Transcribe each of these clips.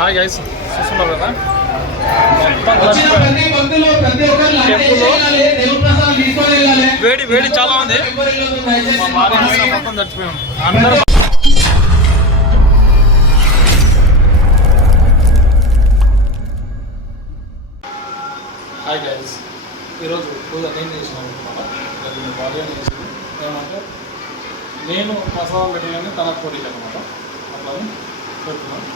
Hi guys, చూస్తున్నారు కదా వేడి వేడి చాలా ఉంది. మా భార్య మొత్తం చచ్చిపోయాం అందరూ. హాయ్ గైస్, ఈరోజు పూజ నేను చేసినాను అనమాట. మీ భార్య చేసింది ఏమంటే నేను ప్రసాదం పెట్టిన తన కోరిక అనమాట. అట్లా పెడుతున్నాను.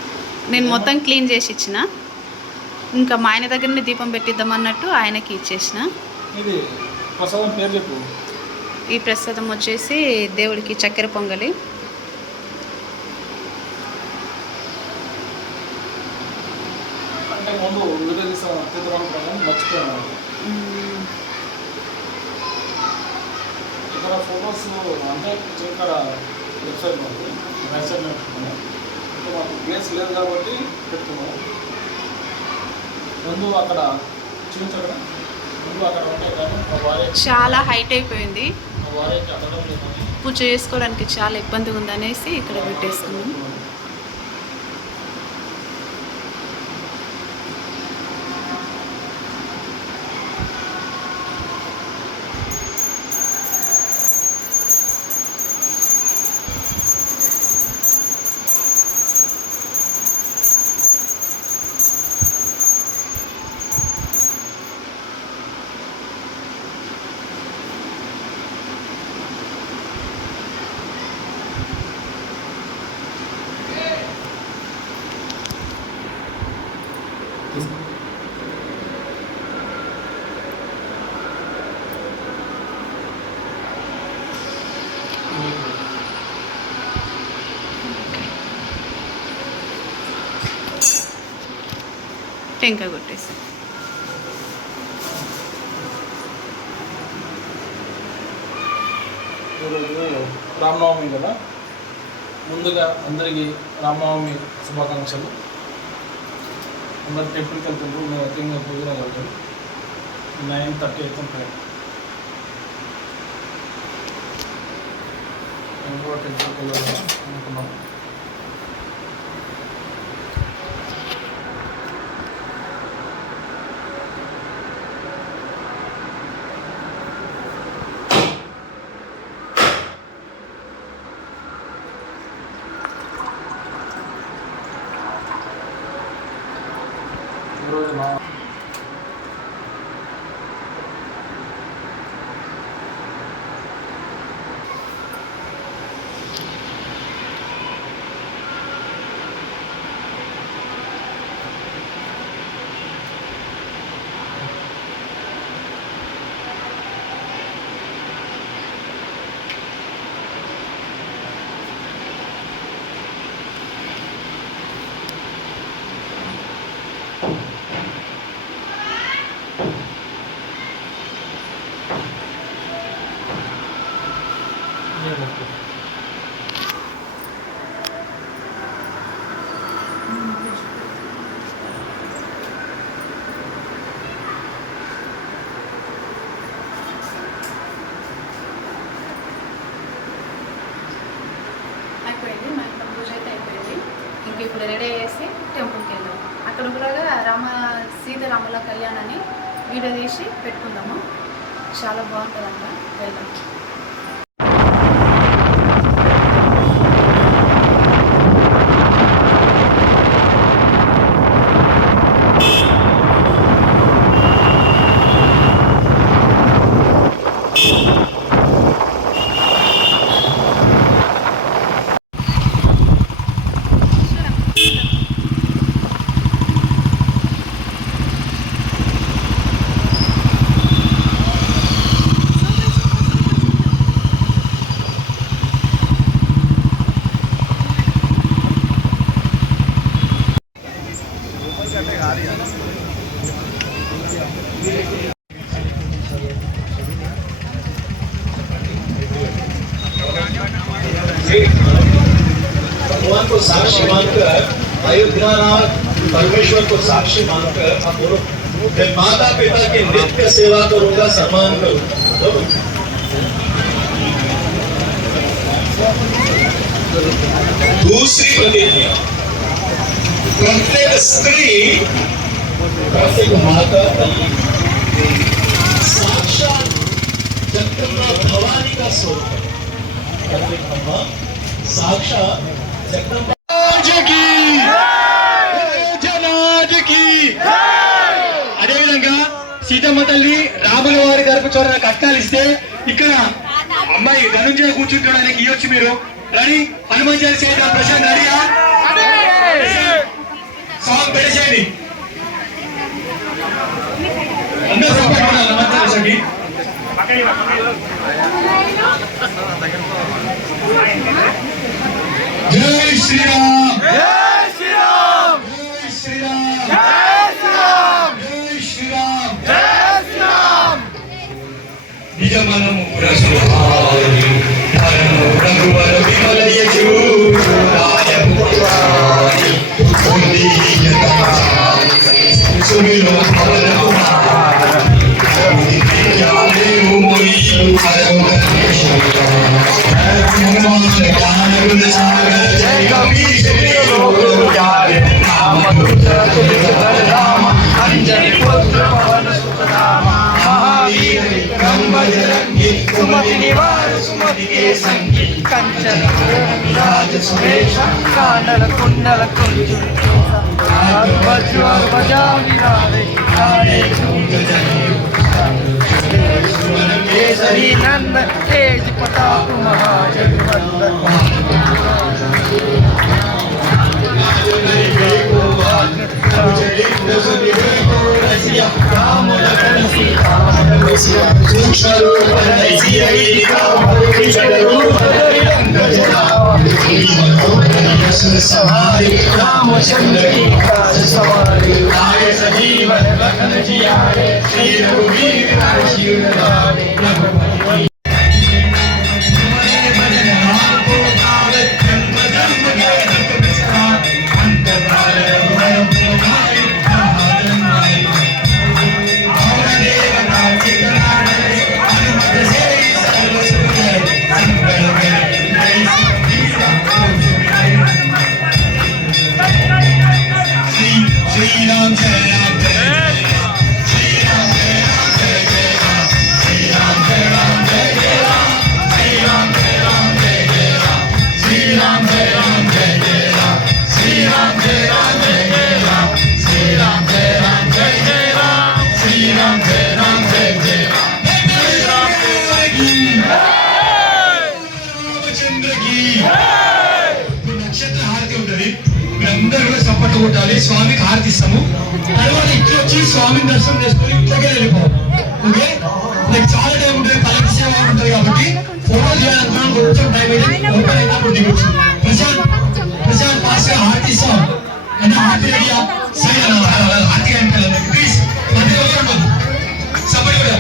నేను మొత్తం క్లీన్ చేసి ఇచ్చిన, ఇంకా మా ఆయన దగ్గరనే దీపం పెట్టిద్దామన్నట్టు ఆయనకి ఇచ్చేసిన. ఇది ప్రసాదం పేరు చెప్పు. ఈ ప్రసాదం వచ్చేసి దేవుడికి చక్కెర పొంగలి. అంటే ముందు వీడియో తీసుకోవడం మర్చిపోయాను. ఇక్కడ ఫొటోస్ అంటే ఇక్కడ వెబ్సైట్ ఉంది, వెబ్సైట్లో పెట్టుకున్నాను. అంటే మాకు ప్లేస్ లేదు కాబట్టి పెట్టుకున్నాము. ముందు అక్కడ చూపించడం ముందు అక్కడ ఉంటే కానీ మా భార్య చాలా హైట్ అయిపోయింది, మా భార్యకి అడగడం లేదని పూజ చేసుకోవడానికి చాలా ఇబ్బందిగా ఉందనేసి ఇక్కడ పెట్టేసుకున్నాం. టెంకాయ కొట్టేసి ఈరోజు రామనవమి కదా, ముందుగా అందరికీ రామనవమి శుభాకాంక్షలు. అందరు టెంపుల్కి వెళ్తుంటారు, మేము అయితే ఇంకా పూజలో వెళ్తాం. 9:30 అవుతుంటాయి. మేము కూడా టెంపుల్కి వెళ్ళాలి అనుకున్నాం. ఈరోజు మా అయిపోయింది. మా ఇంట్లో పూజ అయితే అయిపోయింది. ఇంక ఇప్పుడు రెడీ అయ్యేసి టెంపుల్కి వెళ్దాం. అక్కడ కూడా సీతారాముల కళ్యాణాన్ని వీడియో తీసి పెట్టుకుందాము. చాలా బాగుంటుందంట, వెళ్దాం. भगवान को साक्षी मानकर अयोध्यानाथ परमेश्वर को साक्षी मानकर आप बोलो मैं माता पिता की नित्य सेवा करूंगा, सम्मान करूंगा। दूसरी प्रतिज्ञा प्रत्येक स्त्री प्रत्येक माता साक्षात जगदम्बा भवानी का स्वरूप है। प्रत्येक अम्मा साक्षात जगदम्बा అదేవిధంగా సీతమ్మ తల్లి రాముల వారి తరపు చోరన కట్నాలు ఇస్తే ఇక్కడ అమ్మాయి ధనుంజయ కూర్చుంటాడానికి ఇవ్వచ్చు మీరు రెడీ హనుమాన్ చాలీసా చేద్దాం ప్రశాంత్ రెడీయా సాంగ్ పెట్టేసేయండి అందరూ సపోర్ట్ చేయాలి హనుమాన్ చాలీసాకి జై శ్రీరామ్ జై శ్రీరామ్ జై శ్రీరామ్ జై శ్రీరామ్ జై శ్రీరామ్ నిజమనము రసుహారి ధరము రఘువర విమల యజూరాయ పురాణి పుండియతాని సుమిలో భవన కుమారి విద్యాలే ముని పరమ सुमति निवार सुमति के संगी कंचन विराज सुरेश कांडल कुंडल कुंजुल बजा विरारे काले केसरी नंद तेज प्रताप महाजगवंदन रामचंद्र की काज सवारी आए सजीवन लखन जियारे श्री रघुवीर राजीव लाले కొట్టాలి స్వామికి హారతిస్తాము తర్వాత ఇట్లా వచ్చి స్వామిని దర్శనం చేసుకొని ఇంట్లోకి వెళ్ళిపోవాలి ఓకే లైక్ చాలా టైం ఉంటుంది పల్లకి సేవ ఉంటుంది కాబట్టి ఫోటో చేయాలనుకున్నాను కొంచెం టైం అయితే ఓపెన్ అయితే అప్పుడు దిగొచ్చు ప్రశాంత్ పాస్ గా హారతిస్తాం అంటే హారతి రెడీయా సరే హారతి అంటే ప్లీజ్ మధ్య రోజు సపోర్ట్ కూడా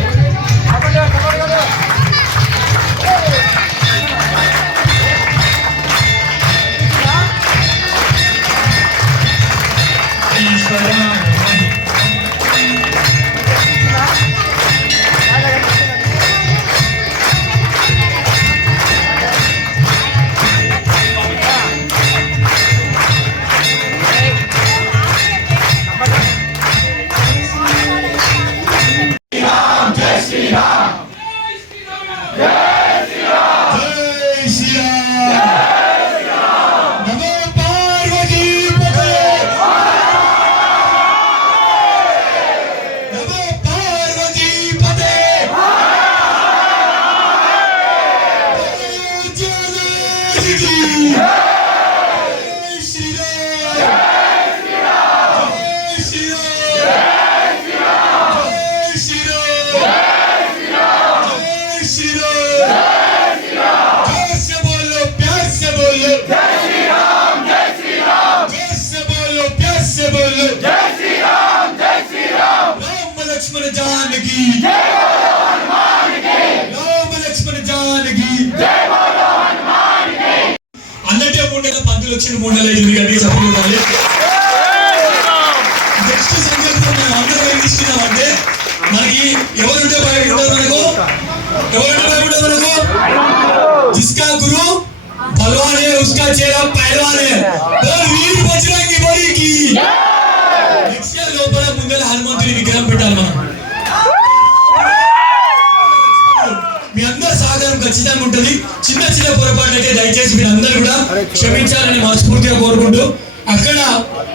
लक्ष्मण जानकी जय बोलो हनुमान की राम लक्ष्मण जानकी जय बोलो हनुमान की అన్నట్టే మూడేళ్ళ పంతులు వచ్చిన మూడేళ్ళ ఇది గట్టిగా సపోర్ట్ ఇవ్వాలి నెక్స్ట్ సంకల్పం మనం అందరం ఏం తీసుకున్నామంటే మనకి ఎవరుంటే భయపడదు మనకు జిస్కా గురు पहलवान है उसका चेहरा पहलवान है और वीर बजरंगी बली की नेक्स्ट इयर లోపల ముందల హనుమంతుని విగ్రహం పెట్టాలి మనం మీ అందరి సహకారం ఖచ్చితంగా ఉంటుంది చిన్న చిన్న పొరపాట్లు అయితే దయచేసి మీరందరూ కూడా క్షమించాలని మనస్ఫూర్తిగా కోరుకుంటూ అక్కడ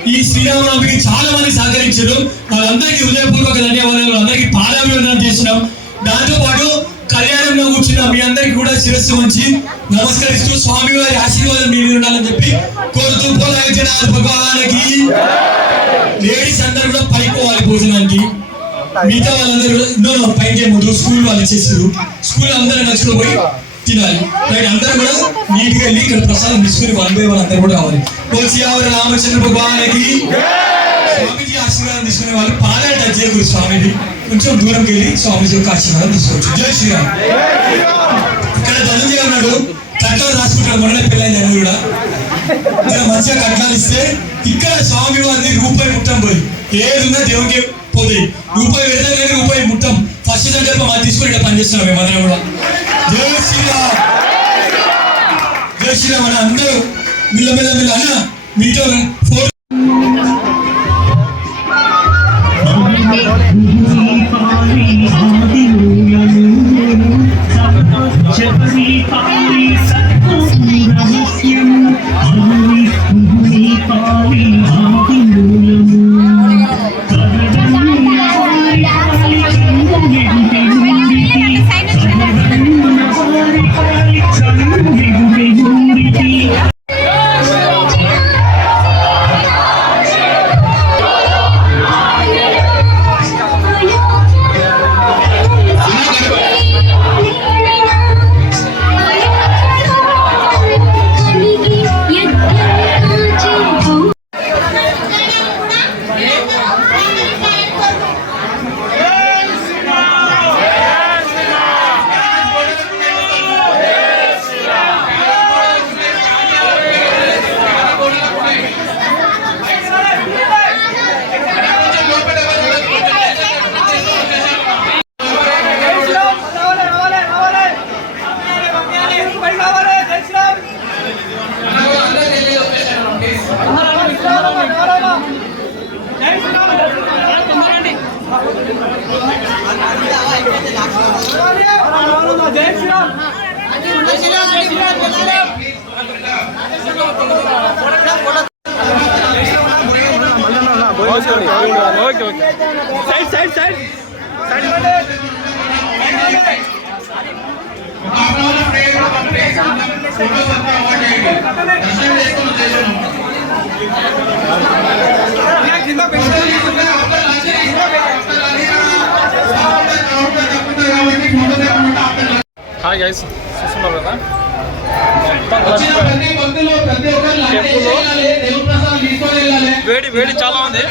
ఈ శ్రీరామనవమికి చాలా మంది సహకరించారు వాళ్ళందరికీ హృదయపూర్వక ధన్యవాదాలు అందరికీ పాదాభివందనం చేస్తున్నాం దాంతో పాటు కళ్యాణంలో కూర్చున్న మీ అందరికీ కూడా శిరస్సు వంచి నమస్కరిస్తూ స్వామి వారి ఆశీర్వాదం మీ మీద ఉండాలని చెప్పి కోరుతూ జనాల భగవానికి లేడీస్ అందరూ కూడా పైపోవాలి భోజనానికి మిగతా వాళ్ళందరూ పైకి ముందు స్కూల్ వాళ్ళు ఇచ్చేసారు స్కూల్ అందరూ నచ్చుకుపోయి తినాలి రైట్ అందరూ కూడా నీట్ గా వెళ్ళి ఇక్కడ ప్రసాదం తీసుకుని 1 by 1 అందరూ కూడా రావాలి తులసియావర రామచంద్ర భగవానికి స్వామిజీ ఆశీర్వాదం తీసుకునే వాళ్ళు పాదాలు టచ్ చేయకూడదు స్వామిది కొంచెం దూరంకి వెళ్ళి స్వామిజీ యొక్క ఆశీర్వాదం తీసుకోవచ్చు జై శ్రీరామ్ ఇక్కడ ధనంజయ ఉన్నాడు కట్టాలు రాసుకుంటాడు మొన్న పెళ్ళైంది అని కూడా ఇక్కడ మంచిగా కట్టాలు ఇస్తే ఇక్కడ స్వామి వారిని రూపాయి ముట్టం పోయి ఏదున్నా దేవునికి పోతాయి రూపాయి పెడతాం కానీ రూపాయి ముట్టం ఫస్ట్ సంకల్పం అది తీసుకుని ఇక్కడ పనిచేస్తున్నాం మేమందరం కూడా జై శ్రీరామ్ జై శ్రీరామ్ అని అందరూ మిల్ల అన్న మీతో హాయ్ గైస్ చూస్తున్నారు కదా వేడి చాలా ఉంది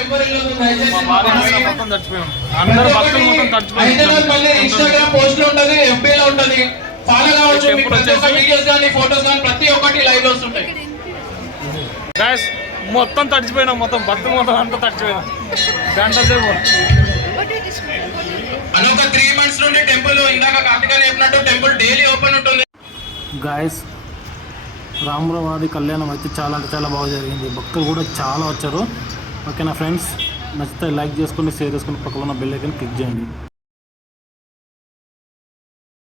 మా భార్య మొత్తం తడిచిపోయాం అందరూ భక్తులు మొత్తం తడిచిపోయాం ఇన్స్టాగ్రామ్ పోస్ట్ లో ఉంటది FB లో ఉంటది ఫాలో కావచ్చు వీడియోస్ కానీ ఫోటోస్ కానీ ప్రతి ఒక్కటి లైవ్ లో వస్తుంటాయి గైస్ మొత్తం తడిచిపోయినాం మొత్తం భక్తులు మొత్తం అంతా తడిచిపోయినాం గంట సేపు ఒక 3 months నుండి టెంపుల్ ఇందాక కార్తిక చెప్పినట్టు టెంపుల్ డైలీ ఓపెన్ ఉంటుంది గాయస్ రాములవారి కళ్యాణం అయితే చాలా అంటే చాలా బాగా జరిగింది భక్తులు కూడా చాలా వచ్చారు ఓకేనా ఫ్రెండ్స్ నచ్చితే లైక్ చేసుకొని షేర్ చేసుకొని పక్కన ఉన్న బెల్ ఐకాన్ క్లిక్ చేయండి